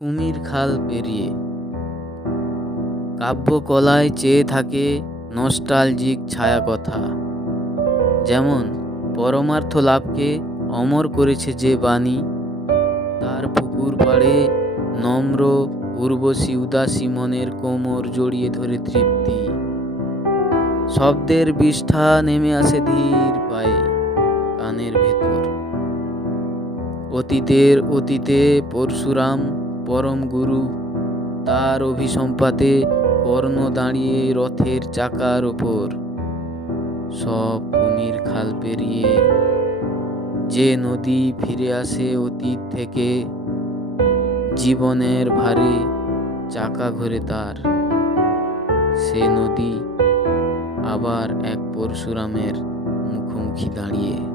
কুমির খাল পেরিয়ে। কাব্যকলায় চেয়ে থাকে নস্টালজিক ছায়াকথা। যেমন, পরমার্থ লাভকে অমর করেছে যে বাণী, তার পুকুর পাড়ে নম্র, উর্বশী, উদাসী মনের কোমর জড়িয়ে ধরে তৃপ্তি। শব্দের বিষ্ঠা নেমে আসে ধীর পায়ে, কানের ভেতর। অতীতের অতীতে পরশুরাম পরম গুরু। তার অভিসম্পাতে কর্ণ দাঁড়িয়ে রথের চাকার ওপর। সব কুমির খাল পেরিয়ে যে নদী ফিরে আসে অতীত থেকে, জীবনের ভারে চাকা ঘোরে তার। সে নদী আবার এক পরশুরামের মুখোমুখি দাঁড়িয়ে।